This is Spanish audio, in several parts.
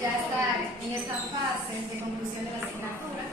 ya estar en esta fase de conclusión de la asignatura.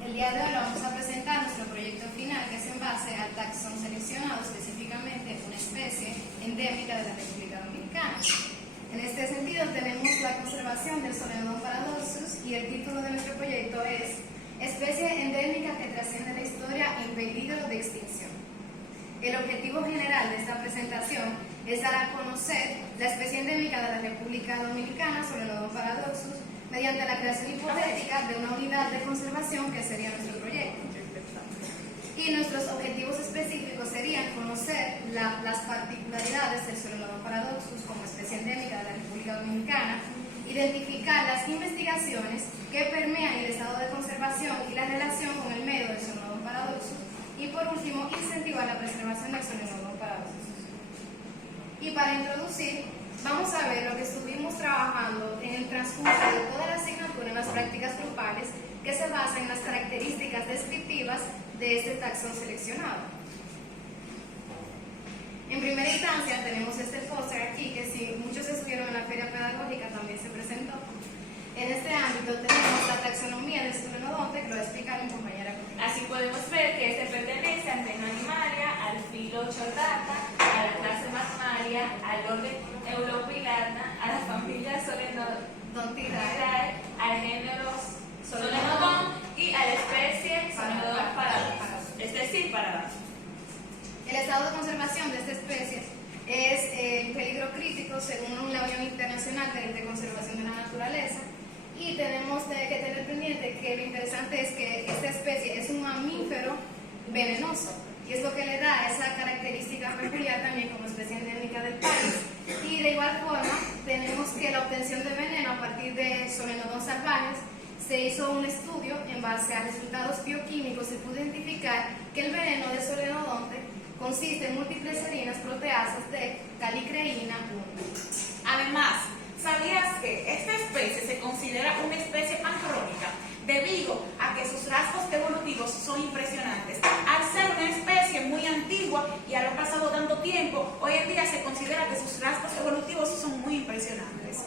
El día de hoy vamos a presentar nuestro proyecto final, que es en base al taxón seleccionado, específicamente una especie endémica de la República Dominicana. En este sentido, tenemos la conservación del Solenodon paradoxus y el título de nuestro proyecto es Especie endémica que trasciende la historia en peligro de extinción. El objetivo general de esta presentación es dar a conocer la especie endémica de la República Dominicana, Solenodon paradoxus, mediante la creación hipotética de una unidad de conservación que sería nuestro proyecto. Y nuestros objetivos específicos serían conocer las particularidades del Solenodon paradoxus como especie endémica de la República Dominicana, identificar las investigaciones que permean el estado de conservación y la relación con el medio del Solenodon paradoxus, y por último, incentivar la preservación del Solenodon paradoxus. Y para introducir, vamos a ver lo que estuvimos trabajando en el transcurso de toda la asignatura en las prácticas grupales, que se basa en las características descriptivas de este taxón seleccionado. En primera instancia tenemos este póster aquí, que si muchos estuvieron en la feria pedagógica también se presentó. En este ámbito tenemos la taxonomía del solenodonte, que lo va a explicar mi compañera. Así podemos ver que este pertenece al reino Animalia, al filo Chordata, a la clase Masmalia, al orden Europilarna, a la familia Solenodontidae, al género Solenodon y a la especie Solenodon paradoxus, es decir, paradoxus. El estado de conservación de esta especie es en peligro crítico según la Unión Internacional de Conservación de la Naturaleza, y tenemos que tener pendiente que lo interesante es que esta especie es un mamífero venenoso, y es lo que le da esa característica peculiar también como especie endémica del país. Y de igual forma tenemos que la obtención de veneno a partir de solenodon salvajes se hizo un estudio en base a resultados bioquímicos. Se pudo identificar que el veneno de solenodonte consiste en múltiples serinas proteasas de calicreína 1. Además, ¿sabías que esta especie se considera una especie pancrónica debido a que sus rasgos evolutivos son impresionantes? Al ser una especie muy antigua y haber pasado tanto tiempo, hoy en día se considera que sus rasgos evolutivos son muy impresionantes.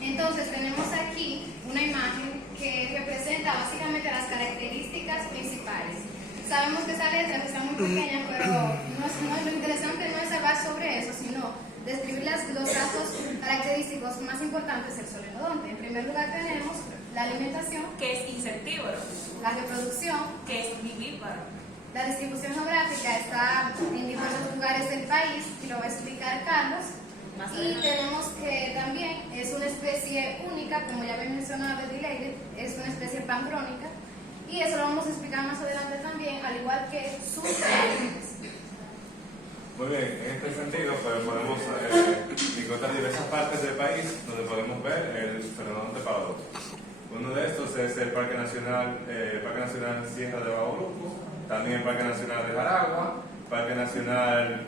Entonces tenemos aquí una imagen que representa básicamente las características principales. Sabemos que esa letra está muy pequeña, pero lo interesante no es hablar sobre eso, sino describir los rasgos característicos más importantes del solenodonte. En primer lugar tenemos la alimentación, que es insectívoro, la reproducción, que es vivíparo. La distribución geográfica está en diversos lugares del país, y lo va a explicar Carlos. Y tenemos que también es una especie única, como ya había mencionado Edileide, es una especie pancrónica, y eso lo vamos a explicar más adelante también, al igual que sus límites. Muy bien, en este sentido pues, podemos encontrar diversas partes del país donde podemos ver el Solenodonte paradoxus. Uno de estos es el Parque Nacional Sierra de Bauruco, también el Parque Nacional de Jaragua, Parque Nacional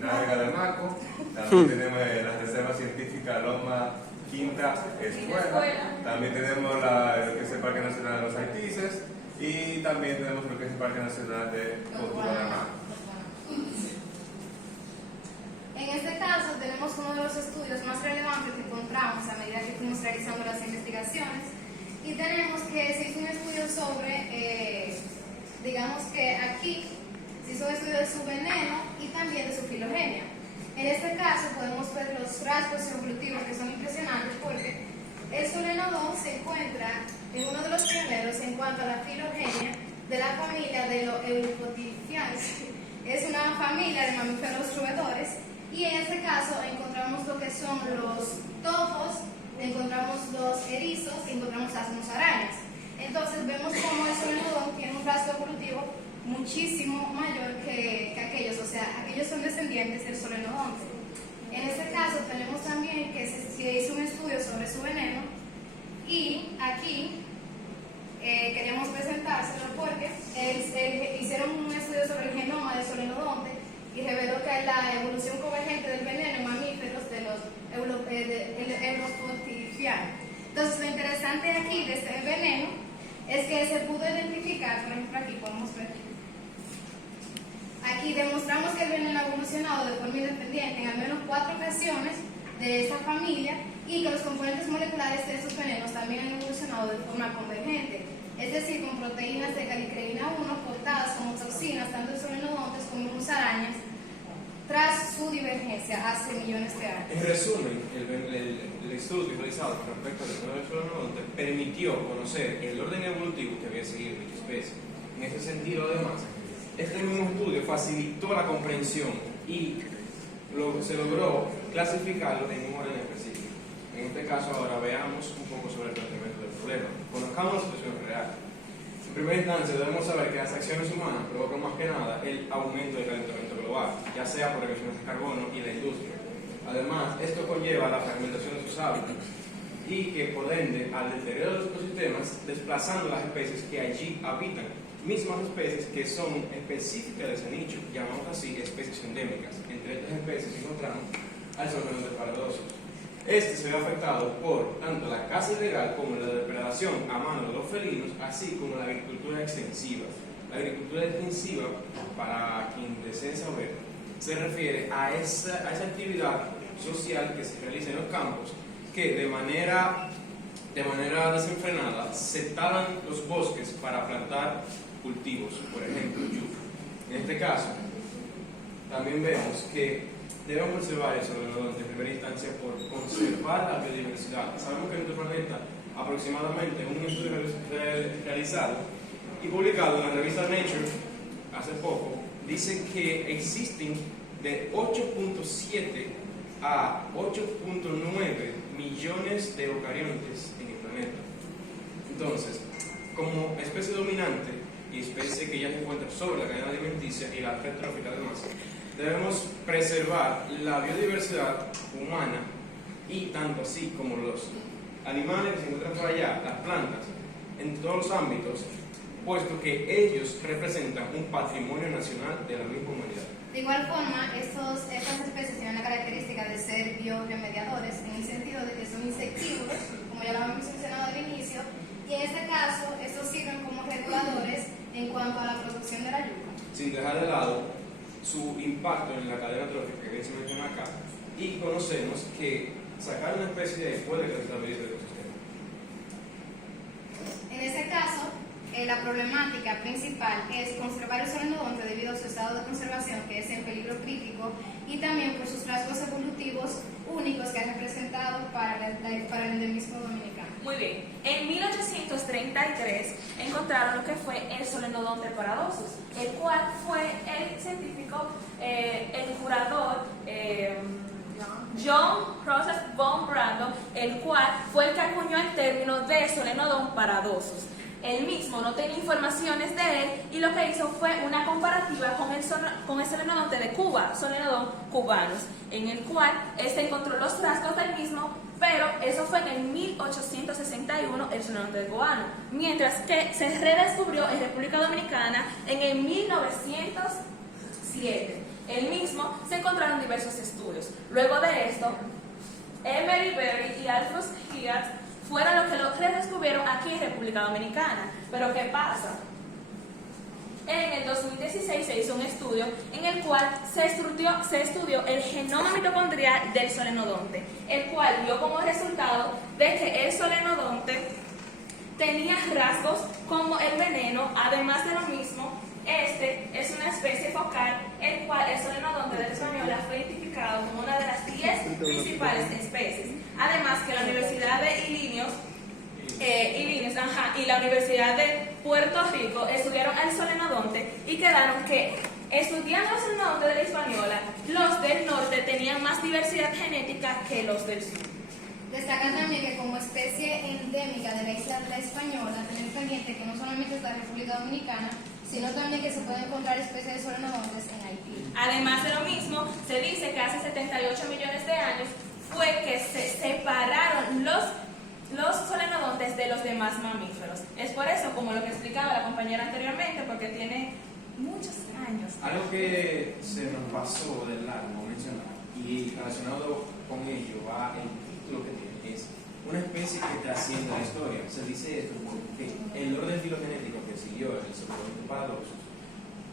Navega de Maco, también tenemos la Reserva Científica Loma Quinta Escuela, también tenemos lo que es el Parque Nacional de los Haitises, y también tenemos lo que es el Parque Nacional de Cotubanamá. En este caso tenemos uno de los estudios más relevantes que encontramos a medida que fuimos realizando las investigaciones, y tenemos que se hizo un estudio sobre, digamos que aquí se hizo un estudio de su veneno y también de su filogenia. En este caso podemos ver los rasgos evolutivos que son impresionantes, porque el solenodon se encuentra en uno de los pioneros en cuanto a la filogenia de la familia de los Eurycotyphidae. Es una familia de mamíferos roedores, y en este caso encontramos lo que son los topos, encontramos los erizos, encontramos las musarañas. Entonces vemos cómo el solenodon tiene un rasgo evolutivo muchísimo mayor que aquellos, o sea, aquellos son descendientes del solenodonte. En este caso tenemos también que se hizo un estudio sobre su veneno, y aquí queríamos presentárselo porque hicieron un estudio sobre el genoma del solenodonte y reveló que la evolución convergente del veneno en mamíferos de los Eurycotyphidae. Entonces lo interesante aquí de este veneno es que se pudo identificar, por ejemplo aquí podemos ver, aquí demostramos que el veneno ha evolucionado de forma independiente en al menos 4 ocasiones de esta familia, y que los componentes moleculares de estos venenos también han evolucionado de forma convergente, es decir, con proteínas de calicreína 1 portadas como toxinas tanto en solenodontes como en musarañas tras su divergencia hace millones de años. En resumen, el estudio realizado con respecto al genoma del solenodonte permitió conocer el orden evolutivo que había seguido dicha especie. En ese sentido, además, este mismo estudio facilitó la comprensión y se logró clasificarlo en un orden específico. En este caso, ahora veamos un poco sobre el planteamiento del problema. Conozcamos la situación real. En primera instancia, debemos saber que las acciones humanas provocan más que nada el aumento del calentamiento global, ya sea por emisiones de carbono y la industria. Además, esto conlleva la fragmentación de sus hábitats y que, por ende, al deterioro de los ecosistemas, desplazando las especies que allí habitan, mismas especies que son específicas de ese nicho, llamamos así especies endémicas. Entre estas especies encontramos al solenodonte paradoxus. Este se ve afectado por tanto la caza ilegal como la depredación a mano de los felinos, así como la agricultura extensiva. La agricultura extensiva, para quien desee saber, se refiere a esa actividad social que se realiza en los campos, que de manera desenfrenada se talan los bosques para plantar cultivos, por ejemplo, yuca. En este caso, también vemos que debemos observar el solenodonte en primera instancia por conservar la biodiversidad. Sabemos que en nuestro planeta, aproximadamente, un estudio realizado y publicado en la revista Nature hace poco, dice que existen de 8.7 a 8.9 millones de eucariontes en el planeta. Entonces, como especie dominante y especie que ya se encuentra sobre la cadena alimenticia y la red trófica además, debemos preservar la biodiversidad humana y tanto así como los animales que se encuentran por allá, las plantas, en todos los ámbitos, puesto que ellos representan un patrimonio nacional de la misma humanidad. De igual forma, estas especies tienen la característica de ser bioremediadores, en el sentido de que son insectívoros, como ya lo habíamos mencionado al inicio, y en este caso, estos sirven como reguladores en cuanto a la producción de la yuca. Sin dejar de lado su impacto en la cadena trófica que bien se menciona acá, y conocemos que sacar una especie de ahí puede desestabilizar el ecosistema. En este caso, la problemática principal es conservar el solenodonte debido a su estado de conservación, que es en peligro crítico, y también por sus rasgos evolutivos únicos que han representado para el endemismo dominicano. Muy bien. En 1833 encontraron lo que fue el solenodonte paradoxus, el cual fue el científico, el curador John Rosas von Brandon, el cual fue el que acuñó el término de solenodon paradoxus. Él mismo no tenía informaciones de él y lo que hizo fue una comparativa con el solenodonte de Cuba, solenodon cubanus, en el cual se encontró los rasgos del mismo, pero eso fue en el 1861 el solenodonte cubano, mientras que se redescubrió en República Dominicana en el 1907. El mismo se encontraron diversos estudios. Luego de esto, Emery Berry y Alfred Higgins fueron los que lo redescubrieron aquí en República Dominicana. Pero ¿qué pasa? En el 2016 se hizo un estudio en el cual se estudió el genoma mitocondrial del solenodonte, el cual dio como resultado de que el solenodonte tenía rasgos como el veneno. Además de lo mismo, este es una especie focal, el cual el solenodonte de la española fue identificado como una de las 10 principales especies. Además que la Universidad de Illinois y la Universidad de Puerto Rico estudiaron el solenodonte y quedaron que, estudiando el solenodonte de la española, los del norte tenían más diversidad genética que los del sur. Destacan también que como especie endémica de la isla de la Española, tener pendiente que no solamente es la República Dominicana, sino también que se pueden encontrar especies de solenodontes en Haití. Además de lo mismo, se dice que hace 78 millones de años fue que se separaron los solenodontes de los demás mamíferos. Es por eso, como lo que explicaba la compañera anteriormente, porque tiene muchos años. Algo que se nos pasó del largo mencionar, y relacionado con ello va el título que tiene, es una especie que trasciende la historia. Se dice esto porque el orden filogenético que siguió el solenodonte paradoxus,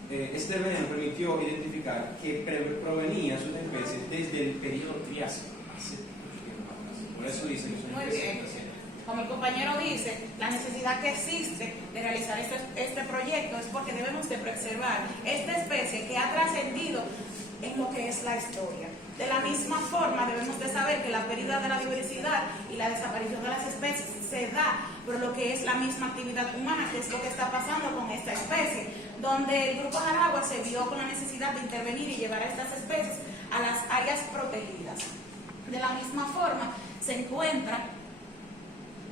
este veneno permitió identificar que provenía sus especies desde el periodo Triásico, hace mucho tiempo atrás. Por eso dicen que son Muy especies bien. fantasía. Como el compañero dice, la necesidad que existe de realizar este proyecto es porque debemos de preservar esta especie que ha trascendido en lo que es la historia. De la misma forma, debemos de saber que la pérdida de la diversidad y la desaparición de las especies se da por lo que es la misma actividad humana, que es lo que está pasando con esta especie, donde el Grupo Jaragua se vio con la necesidad de intervenir y llevar a estas especies a las áreas protegidas. De la misma forma, se encuentra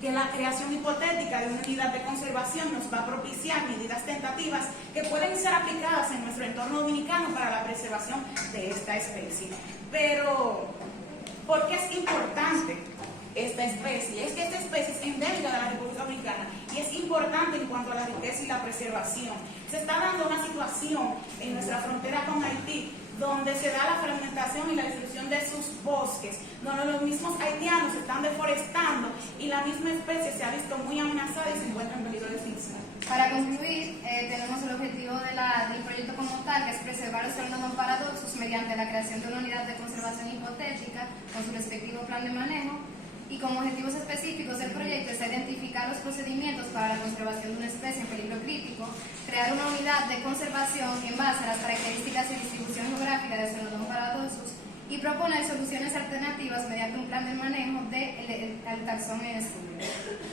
que la creación hipotética de una unidad de conservación nos va a propiciar medidas tentativas que pueden ser aplicadas en nuestro entorno dominicano para la preservación de esta especie. Pero, ¿por qué es importante esta especie? Es que esta especie es endémica de la República Dominicana y es importante en cuanto a la riqueza y la preservación. Se está dando una situación en nuestra frontera con Haití donde se da la fragmentación y la destrucción de sus bosques, donde los mismos haitianos están deforestando y la misma especie se ha visto muy amenazada y se encuentra en peligro de extinción. Para concluir, tenemos el objetivo del proyecto como tal, que es preservar los fenómenos paradoxos mediante la creación de una unidad de conservación hipotética con su respectivo plan de manejo, y como objetivos específicos del proyecto está identificar los procedimientos para la conservación de una especie en peligro crítico, crear una unidad de conservación en base a las características y distribución geográfica de Cenodontha paradoxus y proponer soluciones alternativas mediante un plan de manejo del taxón en estudio.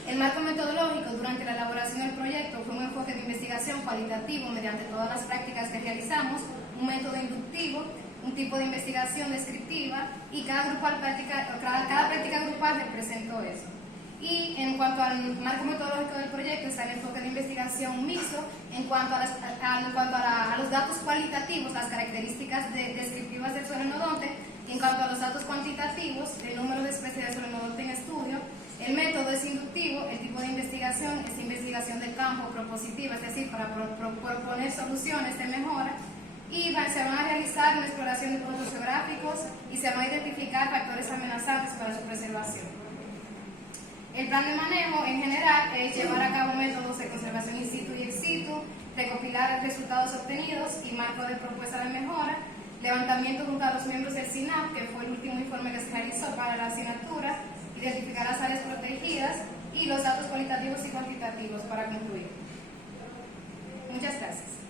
El marco metodológico durante la elaboración del proyecto fue un enfoque de investigación cualitativo mediante todas las prácticas que realizamos, un método inductivo, un tipo de investigación descriptiva y cada práctica grupal representó eso. Y en cuanto al marco metodológico del proyecto está el enfoque de investigación mixto en cuanto a los datos cualitativos, las características descriptivas del solenodonte, y en cuanto a los datos cuantitativos, el número de especies de solenodonte en estudio. El método es inductivo, el tipo de investigación es investigación de campo propositiva, es decir, para proponer soluciones de mejora. Y se van a realizar una exploración de puntos geográficos y se van a identificar factores amenazantes para su preservación. El plan de manejo en general es llevar a cabo métodos de conservación in situ y ex situ, recopilar resultados obtenidos y marco de propuesta de mejora, levantamiento junto a los miembros del SINAP, que fue el último informe que se realizó para la asignatura, identificar las áreas protegidas y los datos cualitativos y cuantitativos para concluir. Muchas gracias.